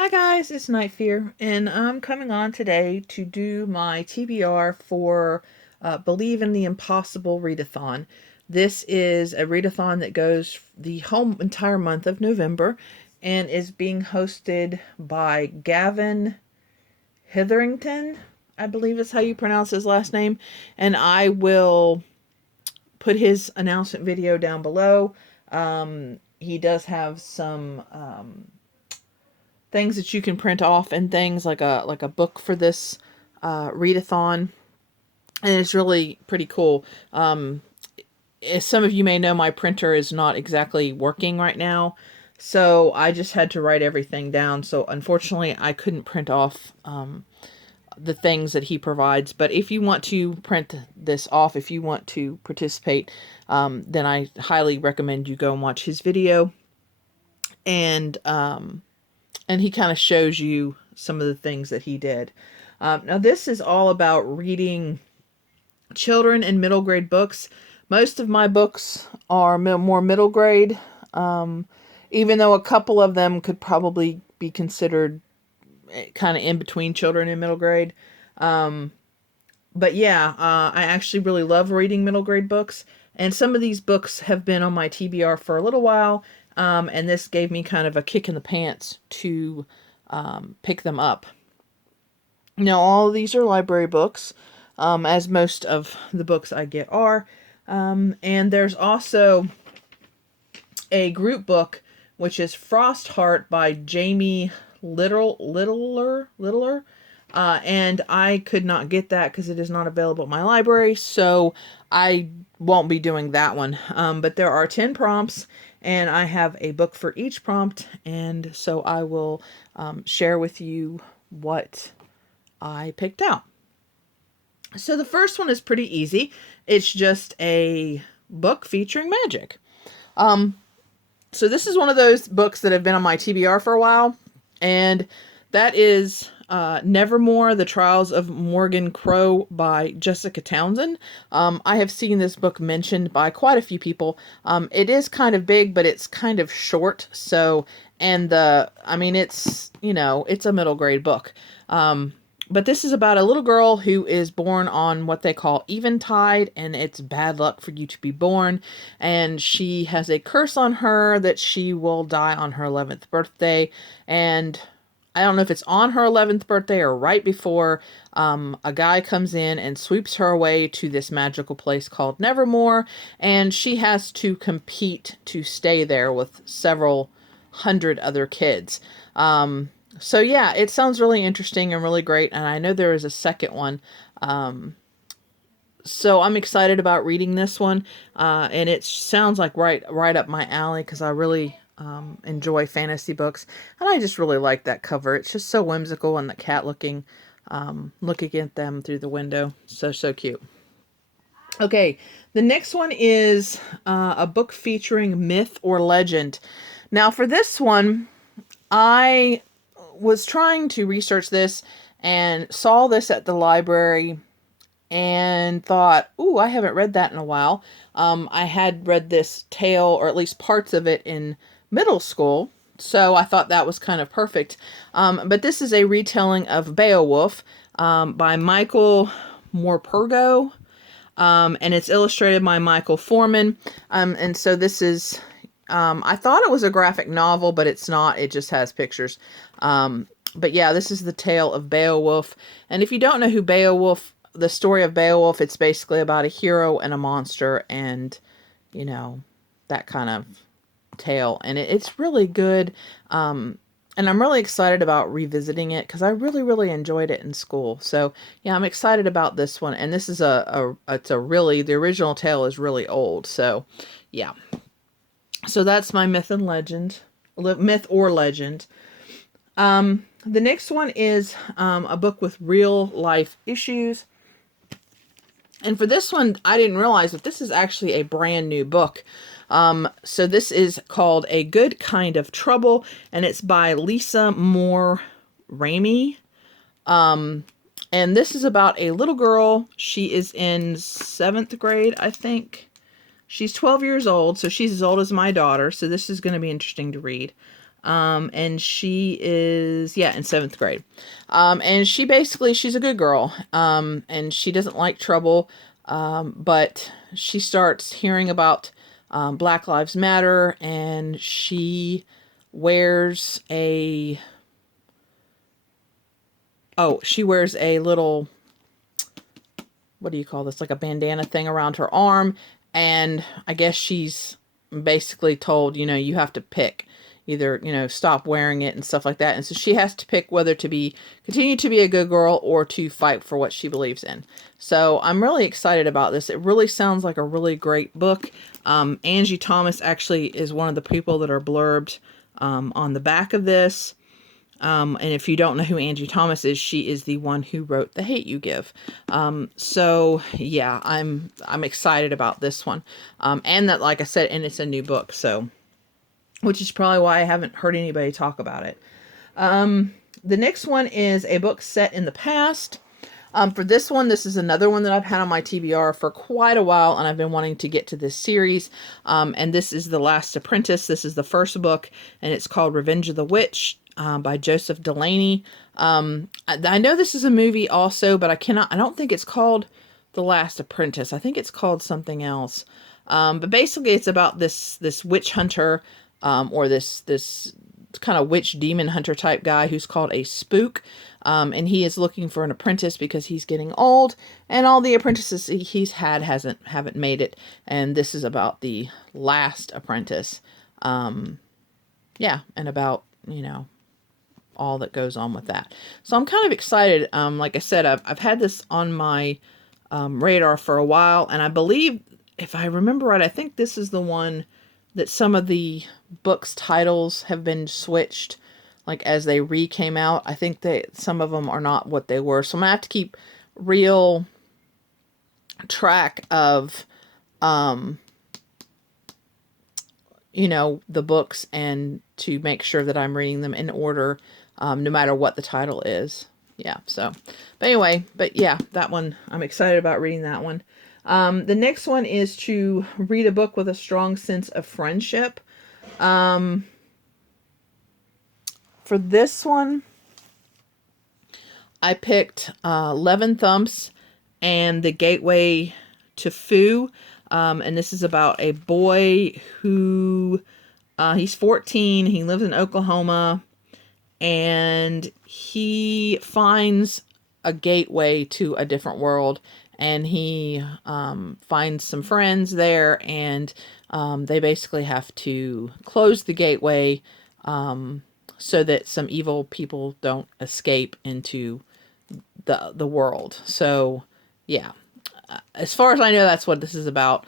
Hi guys, it's Night Fear, and I'm coming on today to do my TBR for Believe in the Impossible Readathon. This is a readathon that goes the whole entire month of November and is being hosted by Gavin Hetherington, I believe is how you pronounce his last name, and I will put his announcement video down below. He does have some things that you can print off and things like a book for this readathon, and it's really pretty cool. As some of you may know, my printer is not exactly working right now, so I just had to write everything down. So unfortunately, I couldn't print off the things that he provides. But if you want to print this off, if you want to participate, then I highly recommend you go and watch his video. And he kind of shows you some of the things that he did. Now, this is all about reading children and middle grade books. Most of my books are more middle grade, even though a couple of them could probably be considered kind of in between children and middle grade. But yeah, I actually really love reading middle grade books. And some of these books have been on my TBR for a little while. And this gave me kind of a kick in the pants to pick them up. Now, all of these are library books, as most of the books I get are. And there's also a group book, which is Frostheart by Jamie Littler. And I could not get that because it is not available at my library, so I won't be doing that one. But there are 10 prompts, and I have a book for each prompt, and so I will share with you what I picked out. So the first one is pretty easy. It's just a book featuring magic. So this is one of those books that have been on my TBR for a while, and that is Nevermore, The Trials of Morgan Crow by Jessica Townsend. I have seen this book mentioned by quite a few people. It is kind of big, but it's kind of short. So, and it's, it's a middle grade book. But this is about a little girl who is born on what they call eventide, and it's bad luck for you to be born. And she has a curse on her that she will die on her 11th birthday. And I don't know if it's on her 11th birthday or right before, a guy comes in and sweeps her away to this magical place called Nevermore, and she has to compete to stay there with several hundred other kids. So yeah, it sounds really interesting and really great, and I know there is a second one. So I'm excited about reading this one, and it sounds like right up my alley because I really enjoy fantasy books, and I just really like that cover. It's just so whimsical, and the cat looking at them through the window, so cute. Okay, the next one is a book featuring myth or legend. Now for this one, I was trying to research this and saw this at the library and thought, ooh, I haven't read that in a while. I had read this tale, or at least parts of it, in middle school, so I thought that was kind of perfect. But this is a retelling of Beowulf by Michael Morpurgo, and it's illustrated by Michael Foreman. And so this is, I thought it was a graphic novel, but it's not. It just has pictures. But yeah, this is the tale of Beowulf. And if you don't know who Beowulf, the story of Beowulf, it's basically about a hero and a monster and, that kind of tale. And it's really good. And I'm really excited about revisiting it because I really, really enjoyed it in school. So yeah, I'm excited about this one. And this is the original tale is really old. So yeah. So that's my myth or legend. The next one is a book with real life issues. And for this one, I didn't realize that this is actually a brand new book. So this is called A Good Kind of Trouble, and it's by Lisa Moore Ramey. And this is about a little girl. She is in 7th grade, I think. She's 12 years old, so she's as old as my daughter, so this is going to be interesting to read. And she is, yeah, in 7th grade. And she's a good girl. And she doesn't like trouble. But she starts hearing about Black Lives Matter, and she wears she wears a little, what do you call this? Like a bandana thing around her arm. And I guess she's basically told, you have to pick either, stop wearing it and stuff like that. And so she has to pick whether to continue to be a good girl or to fight for what she believes in. So I'm really excited about this. It really sounds like a really great book. Angie Thomas actually is one of the people that are blurbed on the back of this. And if you don't know who Angie Thomas is, she is the one who wrote The Hate U Give. So yeah, I'm excited about this one. And that, like I said, and it's a new book, so, which is probably why I haven't heard anybody talk about it. The next one is a book set in the past. For this one, this is another one that I've had on my TBR for quite a while, and I've been wanting to get to this series. And this is The Last Apprentice. This is the first book, and it's called Revenge of the Witch by Joseph Delaney. I know this is a movie also, but I don't think it's called The Last Apprentice. I think it's called something else. But basically it's about this witch hunter, or this kind of witch demon hunter type guy who's called a spook. And he is looking for an apprentice because he's getting old, and all the apprentices he's had haven't made it. And this is about the last apprentice. Yeah, and about, all that goes on with that. So I'm kind of excited. Like I said, I've had this on my radar for a while, and I believe, if I remember right, I think this is the one that some of the books' titles have been switched, like as they came out. I think that some of them are not what they were. So I'm gonna have to keep real track of, the books, and to make sure that I'm reading them in order, no matter what the title is. Yeah, so, but anyway, that one, I'm excited about reading that one. The next one is to read a book with a strong sense of friendship. For this one, I picked 11 Thumps and The Gateway to Fu. And this is about a boy who, he's 14, he lives in Oklahoma, and he finds a gateway to a different world, and he finds some friends there, and they basically have to close the gateway so that some evil people don't escape into the world. So yeah, as far as I know, that's what this is about.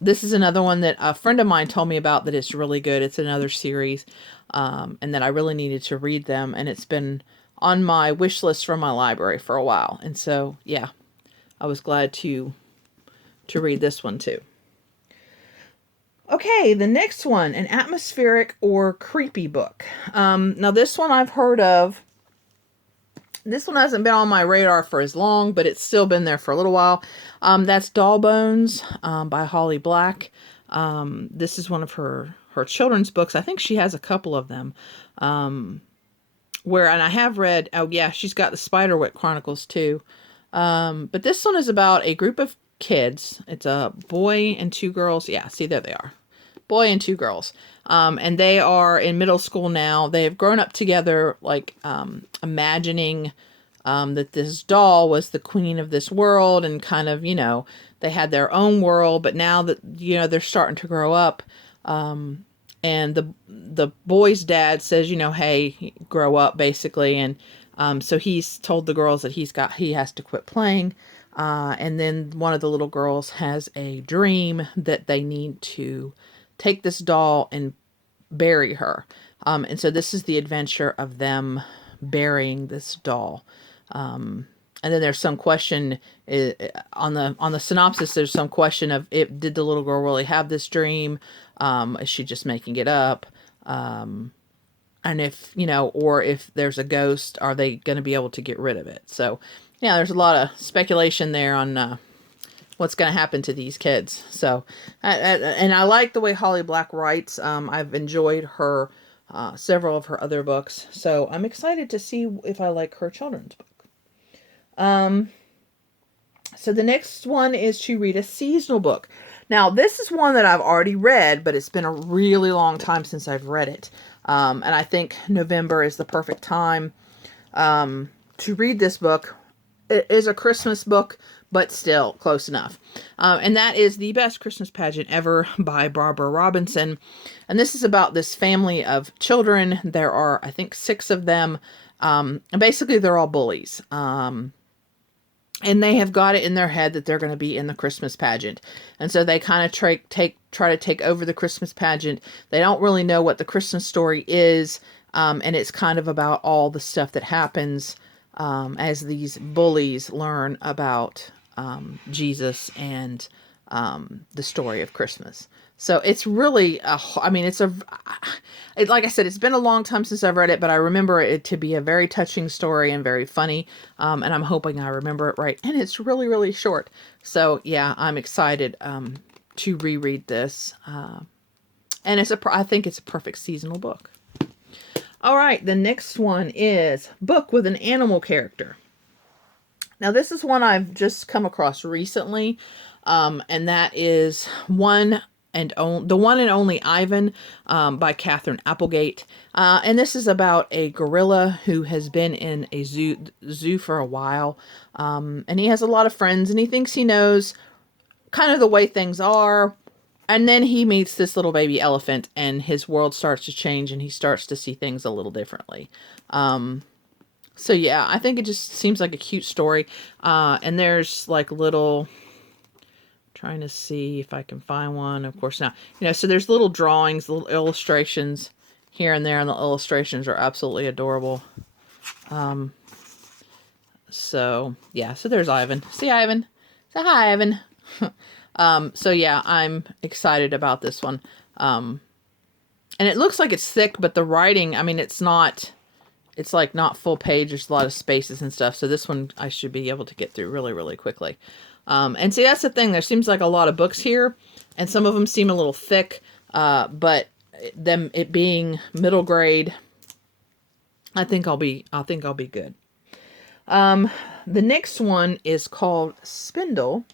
This is another one that a friend of mine told me about, that it's really good. It's another series, and that I really needed to read them, and it's been on my wish list from my library for a while. And so, yeah, I was glad to read this one too. Okay, the next one, an atmospheric or creepy book. Now this one I've heard of. This one hasn't been on my radar for as long, but it's still been there for a little while. That's Doll Bones by Holly Black. This is one of her children's books. I think she has a couple of them. And I have read, oh yeah, she's got the Spiderwick Chronicles too. But this one is about a group of kids. It's a boy and 2 girls. Yeah, see, there they are. Boy and 2 girls. And they are in middle school now. They have grown up together, like, imagining that this doll was the queen of this world, and kind of, they had their own world. But now that, they're starting to grow up, and the boy's dad says, hey, grow up, basically. And so he's told the girls that he has to quit playing. And then one of the little girls has a dream that they need to take this doll and bury her. And so this is the adventure of them burying this doll. And then there's some question on the synopsis. There's some question of, did the little girl really have this dream? Is she just making it up? And if, or if there's a ghost, are they going to be able to get rid of it? So, yeah, there's a lot of speculation there on what's going to happen to these kids. So, and I like the way Holly Black writes. I've enjoyed her, several of her other books. So I'm excited to see if I like her children's book. So the next one is to read a seasonal book. Now, this is one that I've already read, but it's been a really long time since I've read it. And I think November is the perfect time to read this book. It is a Christmas book, but still close enough. And that is The Best Christmas Pageant Ever by Barbara Robinson. And this is about this family of children. There are, I think, 6 of them. And basically, they're all bullies. And they have got it in their head that they're going to be in the Christmas pageant. And so they kind of try to take over the Christmas pageant. They don't really know what the Christmas story is. And it's kind of about all the stuff that happens as these bullies learn about Jesus and the story of Christmas. So it's really, like I said, it's been a long time since I've read it, but I remember it to be a very touching story and very funny. And I'm hoping I remember it right. And it's really, really short. So yeah, I'm excited to reread this. And I think it's a perfect seasonal book. All right, the next one is Book with an Animal Character. Now, this is one I've just come across recently, and that is The One and Only Ivan by Catherine Applegate. And this is about a gorilla who has been in a zoo for a while, and he has a lot of friends, and he thinks he knows kind of the way things are. And then he meets this little baby elephant, and his world starts to change, and he starts to see things a little differently. So yeah, I think it just seems like a cute story. And there's like little, trying to see if I can find one. Of course now, so there's little drawings, little illustrations here and there, and the illustrations are absolutely adorable. So yeah, so there's Ivan. See Ivan? Say hi, Ivan. So yeah, I'm excited about this one. And it looks like it's thick, but the writing, it's like not full page. There's a lot of spaces and stuff. So this one I should be able to get through really, really quickly. And see, that's the thing. There seems like a lot of books here, and some of them seem a little thick. But it being middle grade, I think I'll be good. The next one is called Spindle.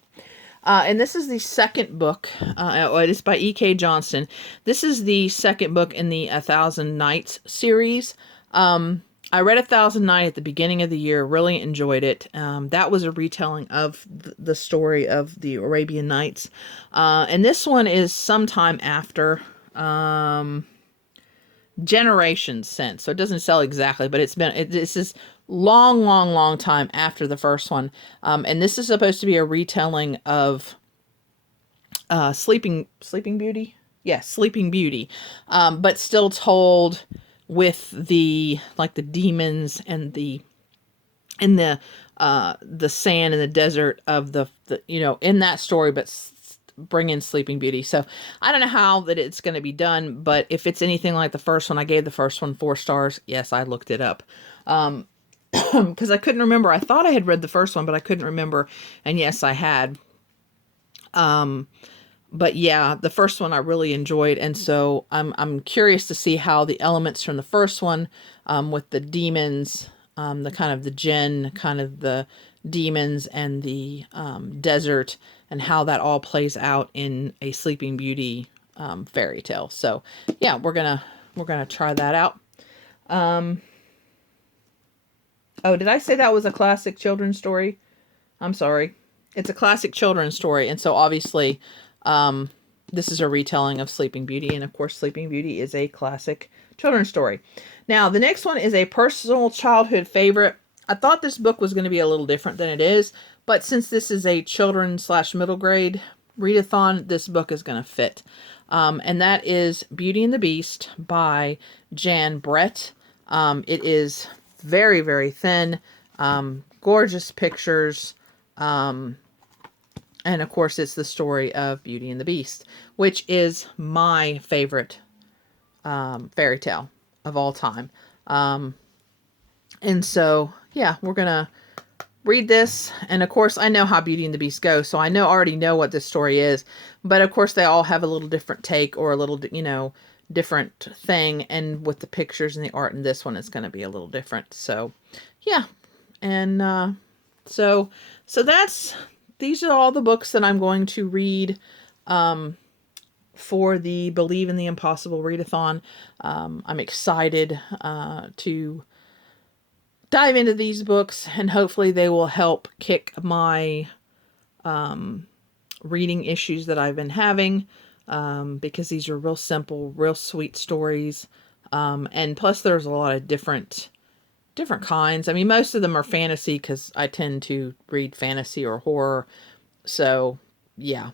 And this is the second book. It is by E.K. Johnston. This is the second book in the 1,000 Nights series. I read 1,000 Nights at the beginning of the year. Really enjoyed it. That was a retelling of the story of the Arabian Nights. And this one is sometime after generations since. So it doesn't sell exactly, but this is long time after the first one. And this is supposed to be a retelling of Sleeping Beauty? Yes, Sleeping Beauty. But still told with the demons and the sand and the desert of the in that story, but bring in Sleeping Beauty. So I don't know how that it's going to be done, but if it's anything like the first one, I gave the first one 4 stars. Yes, I looked it up. Because I couldn't remember. I thought I had read the first one, but I couldn't remember. And yes, I had. But yeah, the first one I really enjoyed, and so I'm curious to see how the elements from the first one, with the demons, the kind of the jinn, kind of the demons and the desert, and how that all plays out in a Sleeping Beauty fairy tale. So yeah, we're gonna try that out. Oh, did I say that was a classic children's story? I'm sorry. It's a classic children's story. And so obviously, this is a retelling of Sleeping Beauty. And of course, Sleeping Beauty is a classic children's story. Now, the next one is a personal childhood favorite. I thought this book was going to be a little different than it is. But since this is a children/middle grade readathon, this book is going to fit. And that is Beauty and the Beast by Jan Brett. It is very, very thin, gorgeous pictures, and of course it's the story of Beauty and the Beast, which is my favorite fairy tale of all time. And so yeah, we're gonna read this, and of course I know how Beauty and the Beast goes, so I already know what this story is, but of course they all have a little different take, or a little, you know, different thing, and with the pictures and the art in this one, it's going to be a little different. So yeah, and so these are all the books that I'm going to read for the Believe in the Impossible Readathon. I'm excited to dive into these books, and hopefully they will help kick my reading issues that I've been having, because these are real simple, real sweet stories, and plus there's a lot of different kinds. I mean, most of them are fantasy because I tend to read fantasy or horror, so yeah.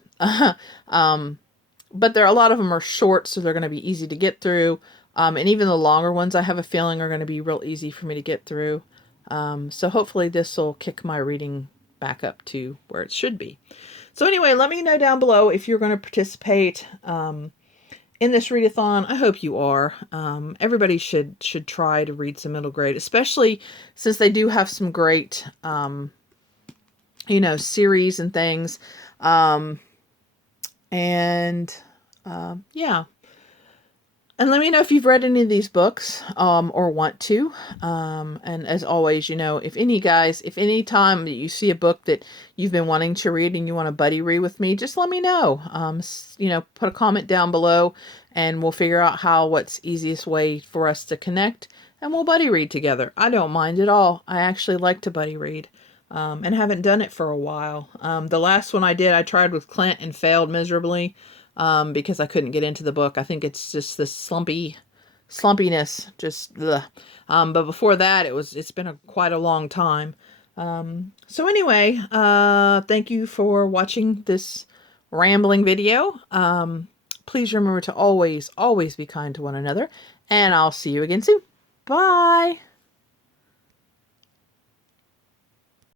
But a lot of them are short, so they're going to be easy to get through. And even the longer ones, I have a feeling, are going to be real easy for me to get through. So hopefully this will kick my reading back up to where it should be. So anyway, let me know down below if you're going to participate in this readathon. I hope you are. Everybody should try to read some middle grade, especially since they do have some great, you know, series and things. Yeah. And let me know if you've read any of these books, or want to. And as always, you know, if any time that you see a book that you've been wanting to read and you want to buddy read with me, just let me know. You know, put a comment down below and we'll figure out what's easiest way for us to connect, and we'll buddy read together. I don't mind at all. I actually like to buddy read. And haven't done it for a while. The last one I did, I tried with Clint and failed miserably, because I couldn't get into the book. I think it's just this slumpiness, just ugh. But before that, it's been quite a long time. So anyway, thank you for watching this rambling video. Please remember to always be kind to one another, and I'll see you again soon. Bye.